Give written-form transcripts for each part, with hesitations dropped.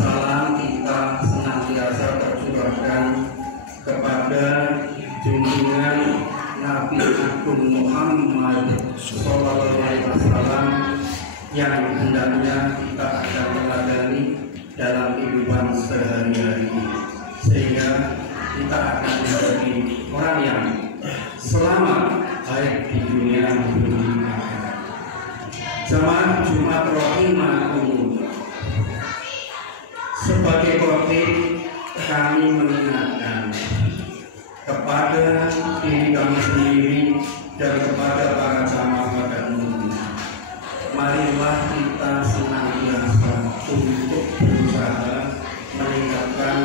salam kita senantiasa tercurahkan kepada junjungan Nabi Agung Muhammad SAW yang hendaknya kita akan meladani dalam kehidupan sehari-hari, sehingga kita akan menjadi orang yang selamat baik di dunia maupun di akhirat. Jamaah Jumat rahimakumullah, sebagai khotib kami mengingatkan kepada diri kami sendiri dan kepada para jamaah pada umumnya, marilah kita senantiasa untuk berusaha meningkatkan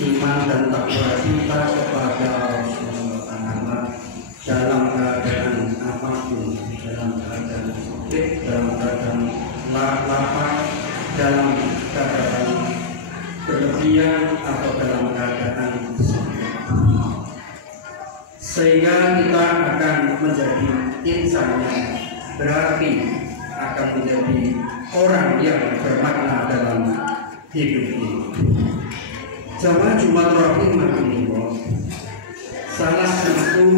iman dan takwa kita kepada Allah dalam keadaan apapun, dalam keadaan sakit, dalam keadaan lapar, dalam keadaan berlebihan atau dalam keadaan sakit, sehingga kita akan menjadi insan yang berarti, akan menjadi orang yang bermakna dalam hidup ini. Jamaah Jumat rahimakumullah, salah satu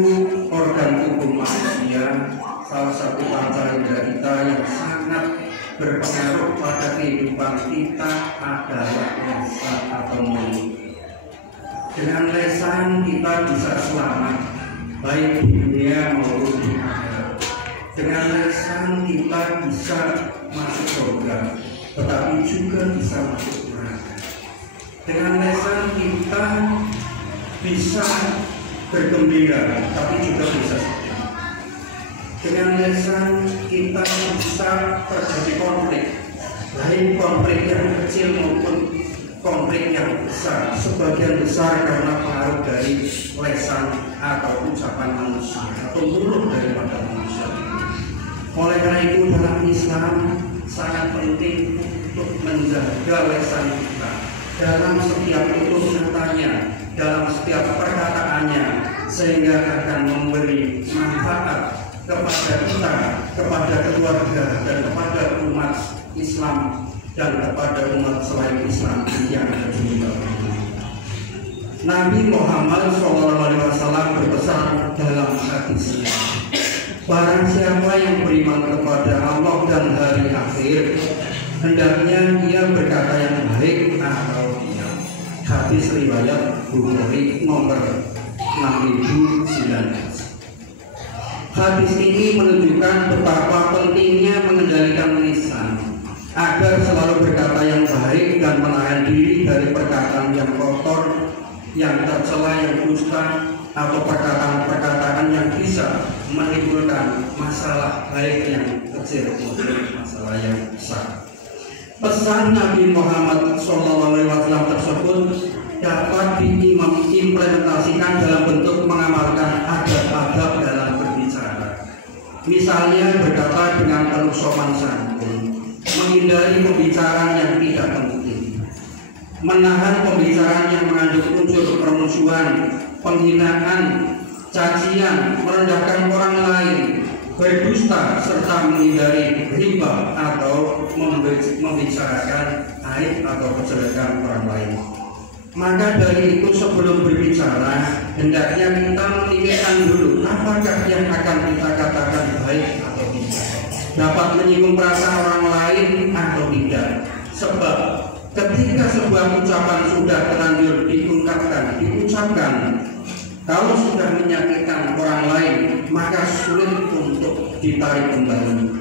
organ tubuh manusia, salah satu panca indera kita yang sangat berpengaruh pada kehidupan kita adalah lisan atau mulut. Dengan lisan kita bisa selamat baik di dunia maupun di akhirat. Dengan lisan kita bisa masuk surga, tetapi juga bisa masuk neraka. Dengan lisan kita bisa bergembira, tapi juga bisa sedih. Dengan lisan kita bisa terjadi konflik, baik konflik yang kecil maupun konflik yang besar. Sebagian besar karena pengaruh dari lisan atau ucapan manusia atau mulut daripada manusia. Oleh karena itu dalam Islam sangat penting untuk menjaga lisan kita dalam setiap tutur katanya, dalam setiap perkataannya, sehingga akan memberi manfaat kepada kita, kepada keluarga, dan kepada umat Islam, dan kepada umat selain Islam yang berjumlah. Nabi Muhammad SAW berpesan dalam hadisnya, barang siapa yang beriman kepada Allah dan hari akhir, hendaknya dia berkata yang baik atau diam. Hadis riwayat Bukhari nomor 6019. Hadis ini menunjukkan betapa pentingnya mengendalikan lisan agar selalu berkata yang baik dan menahan diri dari perkataan yang kotor, yang tercela, yang dusta, atau perkataan-perkataan yang bisa menimbulkan masalah baik yang kecil maupun masalah yang besar. Pesan Nabi Muhammad SAW tersebut dapat diimplementasikan dalam bentuk mengamalkan adab-adab dalam berbicara. Misalnya berkata dengan penuh sopan santun, menghindari pembicaraan yang tidak penting, menahan pembicaraan yang mengandung unsur permusuhan, penghinaan, cacian, merendahkan orang lain, berdusta, serta menghindari riba atau membicarakan aib atau kejelekan orang lain. Maka dari itu sebelum berbicara, hendaknya kita memikirkan dulu apakah yang akan kita katakan baik atau tidak, dapat menyinggung perasaan orang lain atau tidak. Sebab ketika sebuah ucapan sudah terlanjur diucapkan, kalau sudah menyakitkan orang lain, maka sulit untuk ditarik kembali.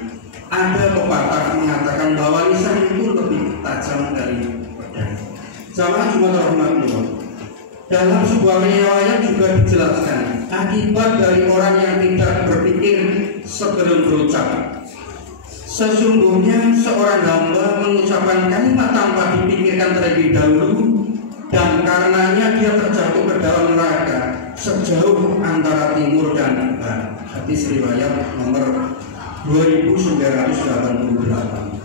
Ada pepatah mengatakan bahwa lisan itu lebih tajam dari pedang. Jamaah Jumat rahimakumullah, dalam sebuah riwayat juga dijelaskan akibat dari orang yang tidak berpikir sebelum berucap. Sesungguhnya seorang hamba mengucapkan kalimat tanpa dipikirkan terlebih dahulu, dan karenanya dia terjatuh ke dalam neraka sejauh antara timur dan barat. Hadis riwayat nomor 2988.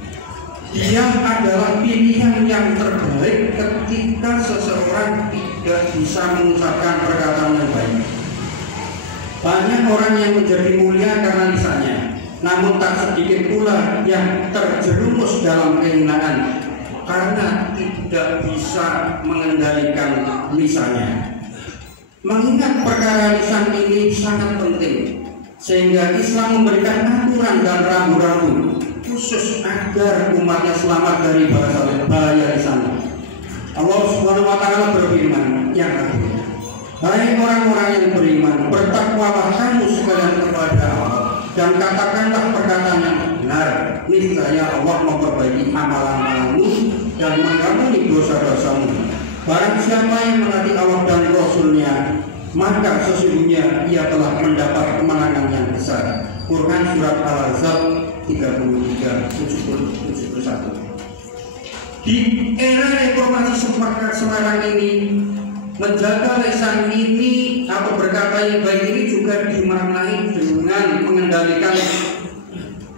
Dia adalah pilihan yang terbaik ketika seseorang tidak bisa mengucapkan perkataan yang baik. Banyak orang yang menjadi mulia karena lisannya, namun tak sedikit pula yang terjerumus dalam kehinaan karena tidak bisa mengendalikan lisannya. Mengingat perkara lisan ini sangat penting, sehingga Islam memberikan aturan dan rambu-rambu khusus agar umatnya selamat dari bahaya lisan. Allah Subhanahu wa Ta'ala berfirman yang artinya, hai orang-orang yang beriman, bertakwalah kamu sekalian kepada Allah dan katakanlah perkataan yang benar, niscaya Allah memperbaiki amalan-amalanmu dan mengampuni dosa-dosamu. Barang siapa yang menaati Allah dan Rasul-Nya, maka sesungguhnya ia telah mendapat kemenangan yang besar. Quran Surat Al-Ahzab 33:71. Di era reformasi sekarang ini, menjaga lisan ini atau berkata yang baik ini juga dimaknai dengan mengendalikan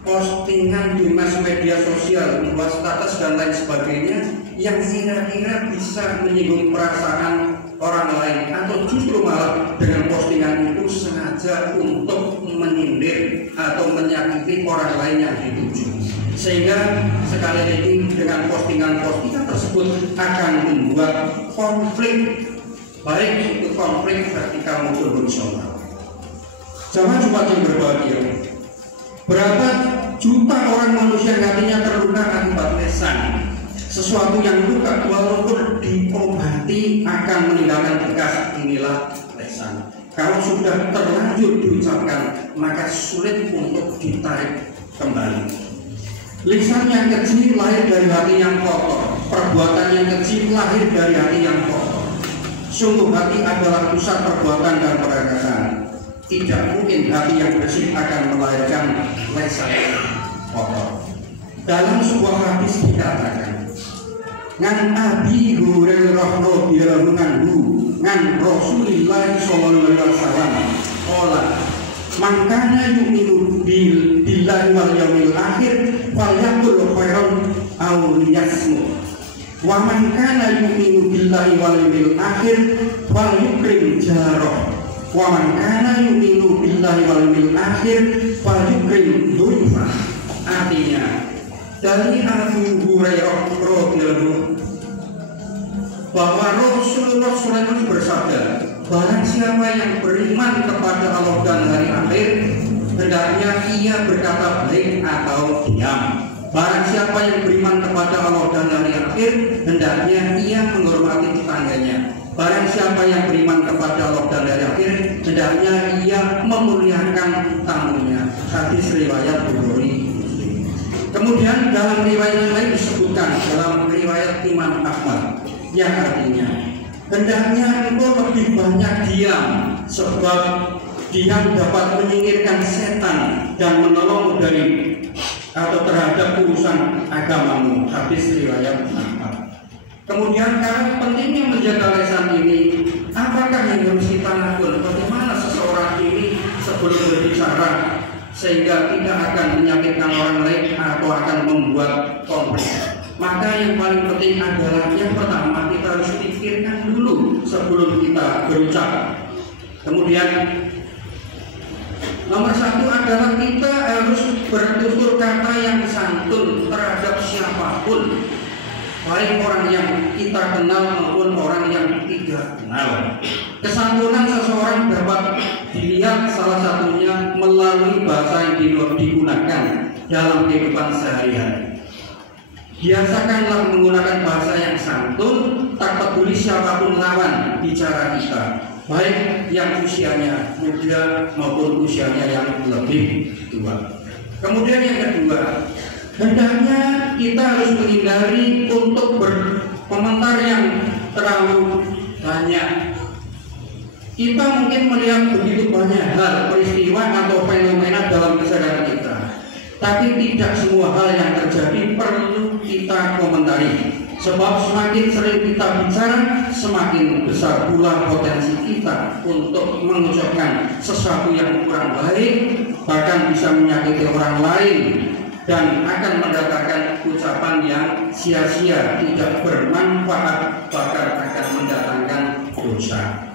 postingan di media sosial, membuat status dan lain sebagainya yang kira-kira bisa menyinggung perasaan orang lain, atau justru malah dengan postingan itu sengaja untuk menyindir atau menyakiti orang lain yang dituju. Sehingga sekali lagi dengan postingan-postingan tersebut akan membuat konflik, baik itu konflik vertikal maupun horizontal. Jamaah Jumat yang berbahagia, berapa juta orang manusia yang hatinya terluka akibat lisan. Sesuatu yang luka walaupun diobati akan meninggalkan bekas. Inilah lisan. Kalau sudah terlanjur diucapkan, maka sulit untuk ditarik kembali. Lisan yang kecil lahir dari hati yang kotor, perbuatan yang kecil lahir dari hati yang kotor. Sungguh hati adalah pusat perbuatan dan perakasan. Tidak mungkin hati yang bersih akan melahirkan lisan yang kotor. Dalam sebuah hadis dikatakan, ngan Abi Hurairah radhiyallahu anhu ngan Rasulullah sallallahu alaihi wasallam qala man kana yu'minu billahi wal yaumil akhir falyaqul khairan aw liyasmut wa man kana yu'minu billahi wal yaumil akhir falyukrim jarah wa man kana yu'minu billahi wal yaumil akhir falyukrim dhaifa. Artinya, dari Abu Hurairah radhiyallahu bahwa Rasulullah SAW bersabda, barang siapa yang beriman kepada Allah dan hari akhir, hendaknya ia berkata baik atau diam. Barang siapa yang beriman kepada Allah dan hari akhir, hendaknya ia menghormati tetangganya. Barang siapa yang beriman kepada Allah dan hari akhir, hendaknya ia memuliakan tamunya. Hadis riwayat Bukhari. Kemudian dalam riwayat yang lain disebutkan dalam riwayat Imam Ahmad yang artinya, hendaknya engkau lebih banyak diam, sebab diam dapat menyingkirkan setan dan menolongmu dari atau terhadap urusan agamamu. Hadis riwayat Ahmad. Kemudian karena pentingnya menjaga lisan ini, apakah yang harus kita lakukan? Bagaimana seseorang ini sebelum berbicara sehingga tidak akan menyakitkan orang lain atau akan membuat konflik? Maka yang paling penting adalah yang pertama, kita harus pikirkan dulu sebelum kita berucap. Kemudian nomor satu adalah kita harus bertutur kata yang santun terhadap siapapun, baik orang yang kita kenal maupun orang yang tidak kenal. Kesantunan seseorang dapat dilihat salah satunya melalui bahasa yang digunakan dalam kehidupan sehari-hari. Biasakanlah menggunakan bahasa yang santun, tak peduli siapapun lawan bicara kita, baik yang usianya muda maupun usianya yang lebih tua. Kemudian yang kedua, hendaknya kita harus menghindari untuk berkomentar yang terlalu banyak. Kita mungkin melihat begitu banyak hal, peristiwa atau fenomena dalam keseharian kita, tapi tidak semua hal yang terjadi perlu kita komentari. Sebab semakin sering kita bicara, semakin besar pula potensi kita untuk mengucapkan sesuatu yang kurang baik, bahkan bisa menyakiti orang lain, dan akan mendatangkan ucapan yang sia-sia, tidak bermanfaat, bahkan akan mendatangkan dosa.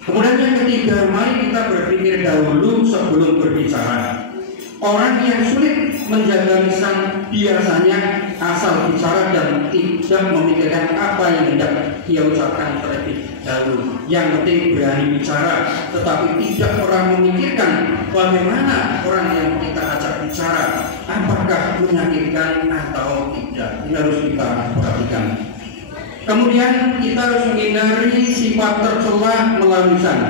Kemudian yang ketiga, mari kita berpikir dahulu sebelum berbicara. Orang yang sulit menjaga lisan biasanya asal bicara dan tidak memikirkan apa yang hendak dia ucapkan terlebih dahulu. Yang penting berani bicara, tetapi tidak pernah memikirkan bagaimana orang yang kita ajak bicara, apakah menyakitkan atau tidak. Ini harus kita perhatikan. Kemudian kita harus menghindari sifat tercela melalui lisan.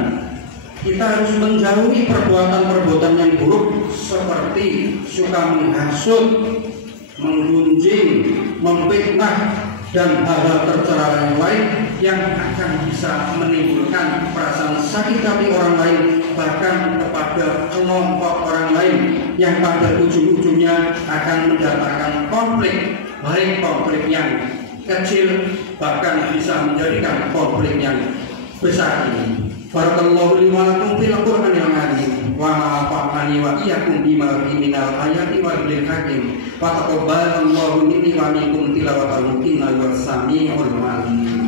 Kita harus menjauhi perbuatan-perbuatan yang buruk seperti suka menghasut, menggunjing, memfitnah, dan hal-hal tercela yang lain yang akan bisa menimbulkan perasaan sakit hati orang lain, bahkan kepada kelompok orang lain yang pada ujung-ujungnya akan mendatangkan konflik, baik konflik yang kecil bahkan bisa menjadikan konflik yang besar ini. Barakallahu li wa lakum fil Qur'anil azim wa nafa'ani wa iyyakum bima fihi minal ayati wal hakim wa taqabbalallahu minni wa minkum tilawatan innal samii'ul 'aliim.